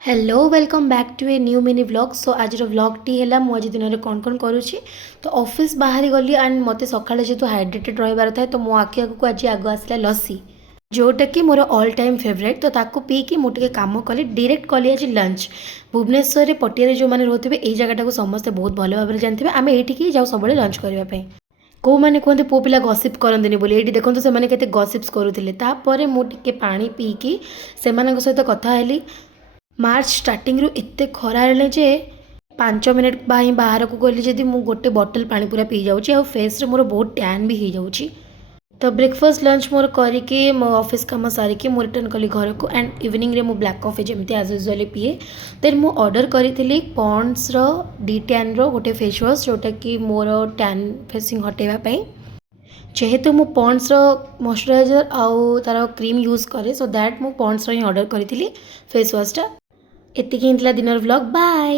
Hello welcome back to a new mini vlog so आज व्लॉगटी है मुझे दिन में कौन कौन करुँची तो ऑफिस बाहरी गली एंड मत सका जेहतु हाइड्रेटेड रही था तो मो आखि आगे आज आग आसला लस्सी जोटा कि मोर ऑल टाइम फेवरेट तो ताकू पीकी मुझे काम कली डायरेक्ट कली आज लंच भुवनेश्वर पटिया जो मैंने रोथे ये जगह को समस्ते बहुत भल भाव जानते हैं आम ये जाऊ सब लंच करने कौ मैंने कहते पु पिला गसिप करते बोली ये देखो से मैंने गसिप्स करुले मुझे पा पीकी से सहित कथा हेली मार्च स्टार्टिंग रु एते खरा हेले जे 5 मिनट बाहर को गली जदि मु गोटे बॉटल पानी पूरा पी जाऊँगी और फेस रे मोर बहुत टैन भी हो जाऊँगी तो ब्रेकफास्ट लंच मोर करके मो ऑफिस काम सारिकी मु रिटर्न कली घर को एंड इवनिंग रे मु ब्लैक कॉफी जमती एज यूजुअली पीए देन मु ऑर्डर करी पॉन्ड्स रो डी टैन रो गोटे फेस वाश जोटा कि मोर टैन फेसिंग हटेवा जेहेतु मु पॉन्ड्स रो मॉइस्चराइजर आउ तार क्रीम यूज करे सो दैट मु पॉन्ड्स रो ही ऑर्डर करी फेस वाशटा एतिकी हिंतला दिनर व्लॉग बाय।